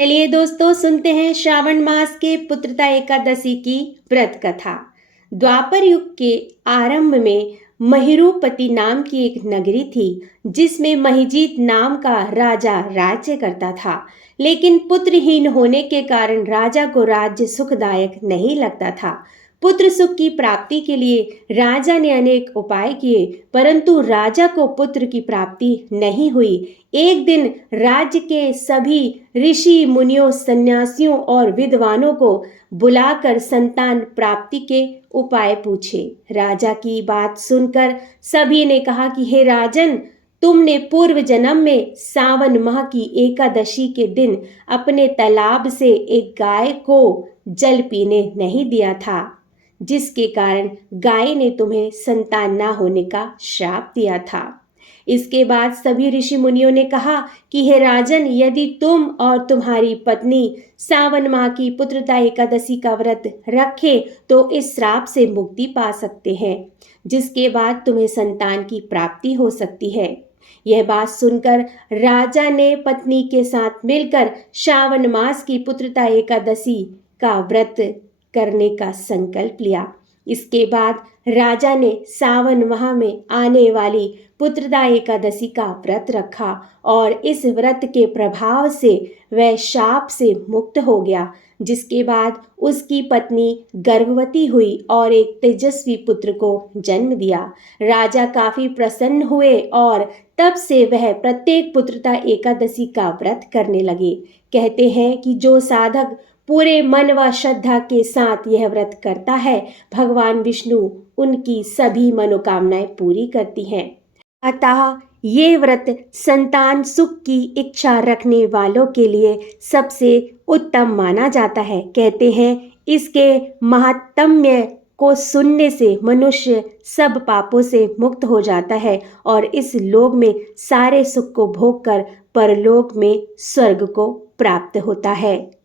चलिए दोस्तों, सुनते हैं श्रावण मास के पुत्रता एकादशी की व्रत कथा। द्वापर युग के आरंभ में महिरूपति नाम की एक नगरी थी, जिसमें महिजीत नाम का राजा राज्य करता था। लेकिन पुत्रहीन होने के कारण राजा को राज्य सुखदायक नहीं लगता था। पुत्र सुख की प्राप्ति के लिए राजा ने अनेक उपाय किए, परंतु राजा को पुत्र की प्राप्ति नहीं हुई। एक दिन राज्य के सभी ऋषि मुनियों, सन्यासियों और विद्वानों को बुलाकर संतान प्राप्ति के उपाय पूछे। राजा की बात सुनकर सभी ने कहा कि हे राजन, तुमने पूर्व जन्म में सावन माह की एकादशी के दिन अपने तालाब से एक गाय को जल पीने नहीं दिया था, जिसके कारण गाय ने तुम्हें संतान ना होने का श्राप दिया था। इसके बाद सभी ऋषि मुनियों ने कहा कि हे राजन, यदि तुम और तुम्हारी पत्नी सावन माह की पुत्रता एकादशी का व्रत रखें तो इस श्राप से मुक्ति पा सकते हैं, जिसके बाद तुम्हें संतान की प्राप्ति हो सकती है। यह बात सुनकर राजा ने पत्नी के साथ मिलकर श्रावण मास की पुत्रता एकादशी का व्रत करने का संकल्प लिया। इसके बाद राजा ने सावन माह में आने वाली पुत्रदा एकादशी का व्रत रखा और इस व्रत के प्रभाव से वह शाप से मुक्त हो गया, जिसके बाद उसकी पत्नी गर्भवती हुई और एक तेजस्वी पुत्र को जन्म दिया। राजा काफी प्रसन्न हुए और तब से वह प्रत्येक पुत्रदा एकादशी का व्रत करने लगे। कहते हैं कि जो साधक पूरे मन व श्रद्धा के साथ यह व्रत करता है, भगवान विष्णु उनकी सभी मनोकामनाएं पूरी करती हैं। अतः ये व्रत संतान सुख की इच्छा रखने वालों के लिए सबसे उत्तम माना जाता है। कहते हैं इसके महात्म्य को सुनने से मनुष्य सब पापों से मुक्त हो जाता है और इस लोक में सारे सुख को भोग कर परलोक में स्वर्ग को प्राप्त होता है।